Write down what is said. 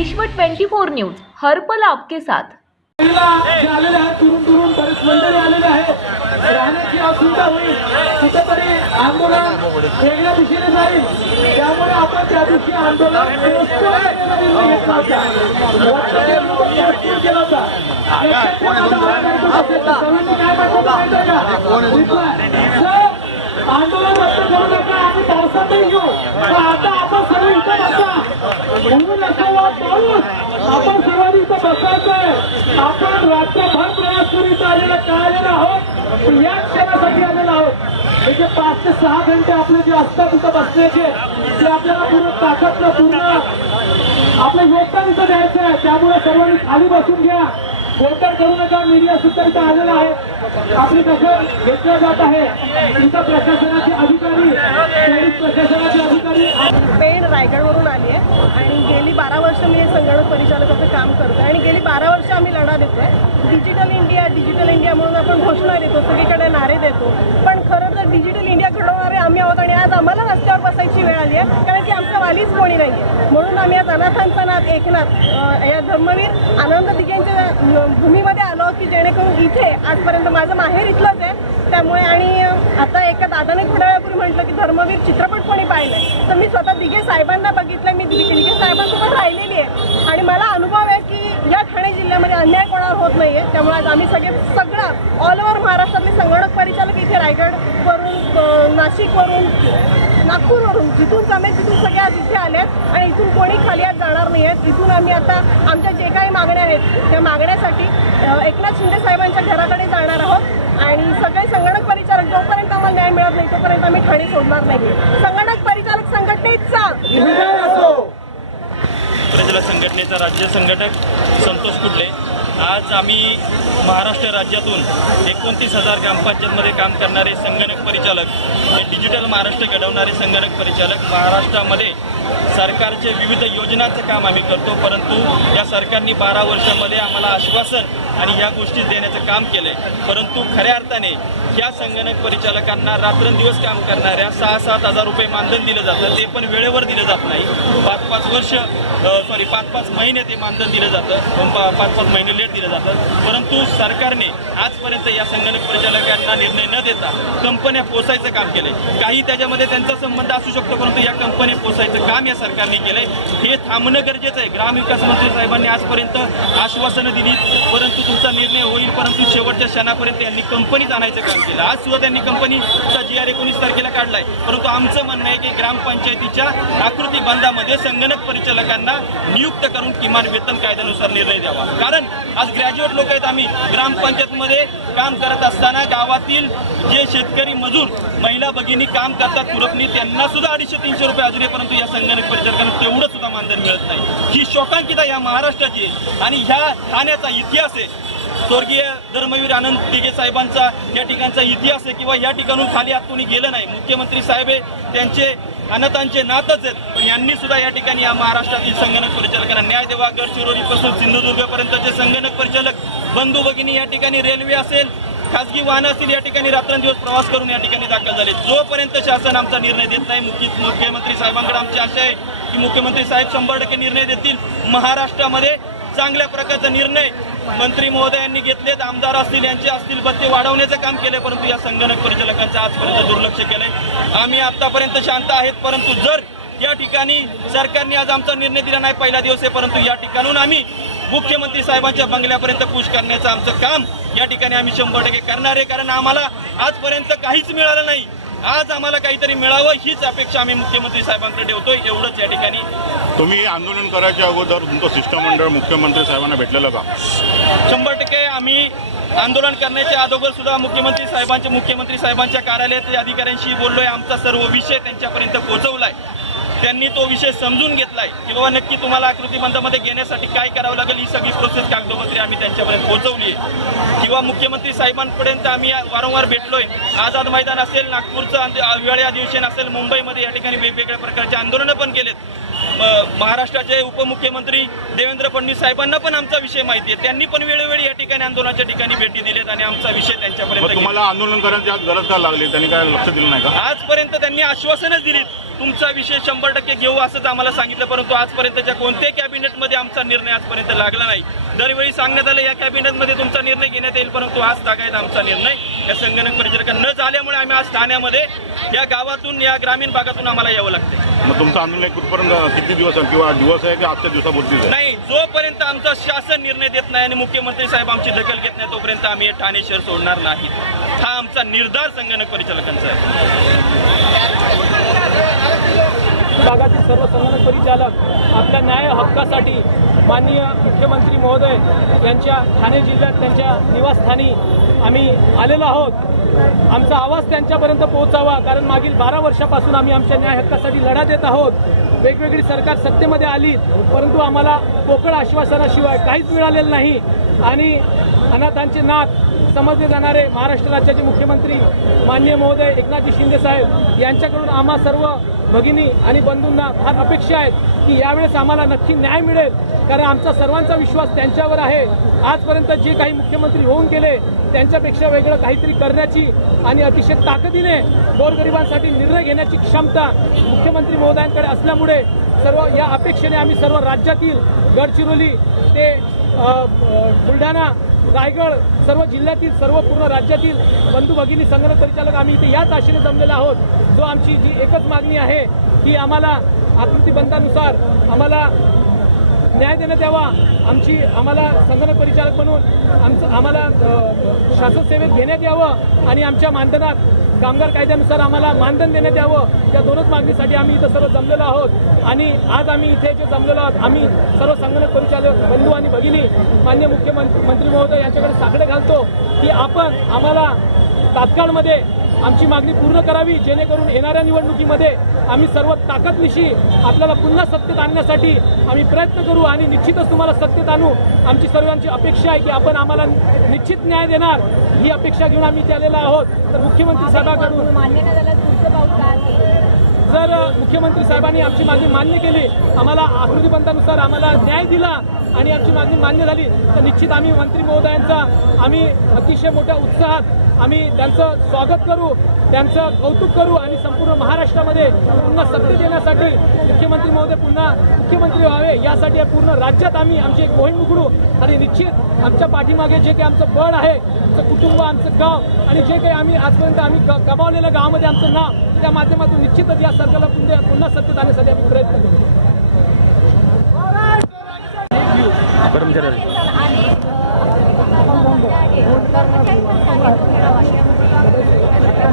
विश्व 24 न्यूज हर्पल आपके साथ. जे आलेले आहेत दुरून दुरून बरेच मंडळी आलेले आहेत. राहण्याची असुविधा होईल. कुठेतरी आंदोलन वेगळ्या दिशेने जाईल. त्यामुळे आपण त्या दिवशी आंदोलन केला होता. सर्वांनी काय म्हटलं रद्द करू नका घेऊ आता आपण सर्व इथं बसा ऊन असो वा पाऊस आपण सर्वांनी इथं बसायचंय आपण रात्रभर प्रवास करून इथं आलेला काय आलेलो आहोत या क्षणासाठी आलेलो आहोत म्हणजे पाच ते सहा घंटे आपले जे असतात तिथं बसण्याचे ते आपल्याला पूर्ण ताकदनं पूर्ण आपलं योगदान इथं द्यायचं आहे त्यामुळे सर्वांनी खाली बसून घ्या. गोंधळ करू नका मीडिया सुद्धा इथं आलेला आहे. आपली दखल घेतल्या जात आहे. इथं प्रशासनाचे अधिकारी पोलीस प्रशासनाचे अधिकारी पेण रायगडवरून आली आहे. आणि गेली बारा वर्ष मी हे संगणक परिचालकाचं काम करतोय. आणि गेली बारा वर्ष आम्ही लढा देतोय. डिजिटल इंडिया डिजिटल इंडिया म्हणून आपण घोषणा देतो. सगळीकडे नारे देतो. पण खरं तर डिजिटल इंडिया घडवणारे आम्ही आहोत आणि आज आम्हाला रस्त्यावर बसायची वेळ आली आहे कारण की आमचा वालीच कोणी नाही आहे म्हणून आम्ही आज अनाथांचा नाथ एकनाथ या धर्मवीर आनंद दिघेंच्या भूमीमध्ये आलो की जेणेकरून इथे आजपर्यंत माझं माहेर इथलंच आहे. त्यामुळे आणि आता एका दादाने थोड्या वेळापूर्वी म्हटलं की धर्मवीर चित्रपट कोणी पाहिलंय. तर मी स्वतः दिघे साहेबांना बघितलं मी दिघे साहेबांसोबत राहिलेली आहे. आणि मला अनुभव आहे की या ठाणे जिल्ह्यामध्ये अन्याय कोणावर होत नाहीये. त्यामुळे आज आम्ही सगळे सगळं ऑल ओव्हर महाराष्ट्रातले संगणक परिचालक इथे रायगडवरून अं, नाशिकवरून नागपूरवरून जिथून जमेल तिथून सगळे आज इथे आले आहेत. आणि इथून कोणी खाली आज जाणार नाही आहेत. इथून आम्ही आता आमच्या जे काही मागण्या आहेत त्या मागण्यासाठी एकनाथ शिंदे साहेबांच्या घराकडे जाणार आहोत. आणि सगळे संगणक परिचालक जोपर्यंत आम्हाला न्याय मिळत नाही तोपर्यंत आम्ही ठाणे सोडणार नाही. संगणक परिचालक संघटनेचा विजय प्रजला संघटनेचा राज्य संघटक संतोष कुडले आज आम्ही महाराष्ट्र राज्यातून एकोणतीस हजार ग्रामपंचायतमध्ये काम करणारे संगणक परिचालक हे डिजिटल महाराष्ट्र घडवणारे संगणक परिचालक महाराष्ट्रामध्ये सरकारचे विविध योजनांचं काम आम्ही करतो परंतु या सरकारने बारा वर्षामध्ये आम्हाला आश्वासन आणि ह्या गोष्टी देण्याचं काम केलं आहे परंतु खऱ्या अर्थाने ह्या संगणक परिचालकांना रात्रंदिवस काम करणाऱ्या सहा सात हजार रुपये मानधन दिलं जातं. ते पण वेळेवर दिलं जात नाही. पाच पाच वर्ष सॉरी पाच पाच महिने ते मानधन दिलं जातं. पण पा- पाच पाच महिने लेट दिलं जातं. परंतु सरकारने आजपर्यंत या संगणक परिचालकांना निर्णय न देता कंपन्या पोसायचं काम केलंय. काही त्याच्यामध्ये त्यांचा संबंध असू शकतो परंतु या कंपन्या पोसायचं काम या सरकारने केलंय. हे थांबणं गरजेचं आहे. ग्रामविकास मंत्री साहेबांनी आजपर्यंत आश्वासनं दिली परंतु पुढचा निर्णय होईल परंतु शेवटच्या क्षणापर्यंत यांनी कंपनीत आणायचं काम केलं. आज सुद्धा त्यांनी कंपनीचा जी आर एकोणीस तारखेला काढलाय. परंतु आमचं म्हणणं आहे की ग्रामपंचायतीच्या आकृती बंधामध्ये संगणक परिचालकांना नियुक्त करून किमान वेतन कायद्यानुसार निर्णय द्यावा. कारण आज ग्रॅज्युएट लोक आहेत आम्ही. ग्रामपंचायतमध्ये काम करत असताना गावातील जे शेतकरी मजूर महिला भगिनी काम करतात खुरपणी त्यांना सुद्धा अडीचशे तीनशे रुपये अजून आहे, परंतु या संगणक परिचालकांना तेवढं सुद्धा मानधन मिळत नाही. ही शोकांकिता या महाराष्ट्राची आहे. आणि ह्या ठाण्याचा इतिहास आहे. स्वर्गीय धर्मवीर आनंद दिघे साहेबांचा या ठिकाणचा इतिहास आहे किंवा या ठिकाणून खाली आत कोणी गेलं नाही. मुख्यमंत्री साहेब हे त्यांचे अनाथांचे नातच आहेत. पण यांनी सुद्धा या ठिकाणी या महाराष्ट्रातील संगणक परिचालकांना न्याय देवा गडचिरोलीपासून सिंधुदुर्गपर्यंतचे संगणक परिचालक बंधू भगिनी या ठिकाणी रेल्वे असेल खासगी वाहनं असतील या ठिकाणी रात्रंदिवस प्रवास करून या ठिकाणी दाखल झाले. जोपर्यंत शासन आमचा निर्णय देत नाही मुख्य मुख्यमंत्री साहेबांकडे आमची आशा आहे की मुख्यमंत्री साहेब शंभर टक्के निर्णय देतील. महाराष्ट्रामध्ये चांगल्या प्रकारचा निर्णय मंत्री महोदयांनी घेतलेत. आमदार असतील यांचे असतील बत्ते वाढवण्याचं काम केले परंतु या संगणक परिचालकांचं आजपर्यंत दुर्लक्ष केलंय. आम्ही आतापर्यंत शांत आहेत परंतु जर या ठिकाणी सरकारने आज आमचा निर्णय दिला नाही पहिला दिवस आहे परंतु या ठिकाणून आम्ही मुख्यमंत्री साहेबांच्या बंगल्यापर्यंत पुश करण्याचं आमचं काम या ठिकाणी आम्ही शंभर टक्के करणार आहे. कारण आम्हाला आजपर्यंत काहीच मिळालं नाही. आज आम्हाला काहीतरी मिळावं हीच अपेक्षा आम्ही मुख्यमंत्री साहेबांकडे ठेवतोय. एवढंच या ठिकाणी तुम्ही आंदोलन करायच्या अगोदर तुमचं शिष्टमंडळ मुख्यमंत्री साहेबांना भेटलेलं का? शंभर टक्के आम्ही आंदोलन करण्याच्या अगोदर सुद्धा मुख्यमंत्री साहेबांच्या मुख्यमंत्री साहेबांच्या कार्यालयातील अधिकाऱ्यांशी बोललोय. आमचा सर्व विषय त्यांच्यापर्यंत पोहोचवलाय. त्यांनी तो विषय समजून घेतलाय की बाबा नक्की तुम्हाला आकृतीबंधामध्ये घेण्यासाठी काय करावं लागेल ही सगळी प्रोसेस कागदोपत्री आम्ही त्यांच्यापर्यंत पोहोचवली आहे. किंवा मुख्यमंत्री साहेबांपर्यंत आम्ही वारंवार भेटलोय. आझाद मैदान असेल नागपूरचं हिवाळी अधिवेशन असेल मुंबईमध्ये या ठिकाणी वेगवेगळ्या प्रकारचे आंदोलनं पण केलेत. महाराष्ट्राचे उपमुख्यमंत्री देवेंद्र फडणवीस साहेबांना पण आमचा विषय माहिती आहे. त्यांनी पण वेळोवेळी या ठिकाणी आंदोलनाच्या ठिकाणी भेटी दिलेत आणि आमचा विषय त्यांच्यापर्यंत. तुम्हाला आंदोलन करायची आज गरज का लागली? त्यांनी काय लक्ष दिलं नाही का? आजपर्यंत त्यांनी आश्वासनच दिलीत तुमचा विषय शंभर टक्के घेऊ असंच आम्हाला सांगितलं परंतु आजपर्यंतच्या कोणत्याही कॅबिनेटमध्ये आमचा निर्णय आजपर्यंत लागला नाही. दरवेळी सांगण्यात आलं या कॅबिनेटमध्ये तुमचा निर्णय घेण्यात येईल परंतु आज तागायत आमचा निर्णय या संगणक परिचारक न झाल्यामुळे आम्ही आज ठाण्यामध्ये या गावातून या ग्रामीण भागातून आम्हाला यावं लागतं मग तुमचं आंदोलन एक कुठपर्यंत किती दिवस आहे? किंवा दिवस आहे की आजच्या दिवसापुरतीच आहे? नाही जोपर्यंत आमचा शासन निर्णय देत नाही आणि मुख्यमंत्री साहेब आमची दखल घेत नाही तोपर्यंत आम्ही हे ठाणे शहर सोडणार नाही. हा आमचा निर्धार संगणक परिचालकांचा आहे. भागातील सर्व संगणक परिचालक आपल्या न्याय हक्कासाठी माननीय मुख्यमंत्री महोदय यांच्या ठाणे जिल्ह्यात त्यांच्या निवासस्थानी आम्ही आलेलो आहोत. आमचा आवाज त्यांच्यापर्यंत पोहोचावा कारण मागील बारा वर्षापासून आम्ही आमच्या न्याय हक्कासाठी लढा देत आहोत. वेगवेगळी सरकार सत्तेमध्ये आली परंतु आम्हाला पोकळ आश्वासनाशिवाय काहीच मिळालेलं नाही. आणि अनाथांचे नाथ समजले जाणारे महाराष्ट्र राज्याचे मुख्यमंत्री माननीय महोदय एकनाथजी शिंदे साहेब यांच्याकडून आम्हा सर्व भगिनी आणि बंधूंना फार अपेक्षा आहेत की यावेळेस आम्हाला नक्की न्याय मिळेल. कारण आमचा सर्वांचा विश्वास त्यांच्यावर आहे. आजपर्यंत जे काही मुख्यमंत्री होऊन गेले त्यांच्यापेक्षा वेगळं काहीतरी करण्याची आणि अतिशय ताकदीने गोरगरिबांसाठी निर्णय घेण्याची क्षमता मुख्यमंत्री महोदयांकडे असल्यामुळे सर्व या अपेक्षेने आम्ही सर्व राज्यातील गडचिरोली ते बुलढाणा रायगड सर्व जिल्ह्यातील सर्व पूर्ण राज्यातील बंधू भगिनी संगणक परिचालक आम्ही इथे याच आशेने जमलेलो आहोत. जो आमची जी एकच मागणी आहे की आम्हाला आकृतीबंधानुसार आम्हाला न्याय देण्यात यावा. आमची आम्हाला संगणक परिचालक म्हणून आमचं आम्हाला शासन सेवेत घेण्यात यावं आणि आमच्या मानधनात कामगार कायद्यानुसार आम्हाला मानधन देण्यात यावं. या दोनच मागणीसाठी आम्ही इथं सर्व जमलेलो आहोत. आणि आज आम्ही इथे जे जमलेलो आहोत आम्ही सर्व संगणक परिचालक बंधू आणि भगिनी मान्य मुख्यमंत्री मंत्री महोदय यांच्याकडे साकडे घालतो की आपण आम्हाला तात्काळमध्ये आमची मागणी पूर्ण करावी जेणेकरून येणाऱ्या निवडणुकीमध्ये आम्ही सर्व ताकदनिशी आपल्याला पुन्हा सत्तेत आणण्यासाठी आम्ही प्रयत्न करू आणि निश्चितच तुम्हाला सत्तेत आणू. आमची सर्वांची अपेक्षा आहे की आपण आम्हाला निश्चित न्याय देणार ही अपेक्षा घेऊन आम्ही आलेलो आहोत. तर मुख्यमंत्री साहेबांकडून जर मुख्यमंत्री साहेबांनी आमची मागणी मान्य केली आम्हाला आकृतीबंधानुसार आम्हाला न्याय दिला आणि आमची मागणी मान्य झाली तर निश्चित आम्ही मंत्री महोदयांचा आम्ही अतिशय मोठ्या उत्साहात आम्ही त्यांचं स्वागत करू. त्यांचं कौतुक करू आणि संपूर्ण महाराष्ट्रामध्ये पुन्हा सत्तेत येण्यासाठी मुख्यमंत्री महोदय पुन्हा मुख्यमंत्री व्हावे यासाठी पूर्ण राज्यात आम्ही आमची एक मोहीम उघडू. आणि निश्चित आमच्या पाठीमागे जे काही आमचं बळ आहे आमचं कुटुंब आमचं गाव आणि जे काही आम्ही आजपर्यंत आम्ही ग- गमावलेलं गावामध्ये आमचं नाव त्या माध्यमातून निश्चितच या सरकारला पुन्हा पुन्हा सत्तेत आणण्यासाठी आम्ही प्रयत्न करू.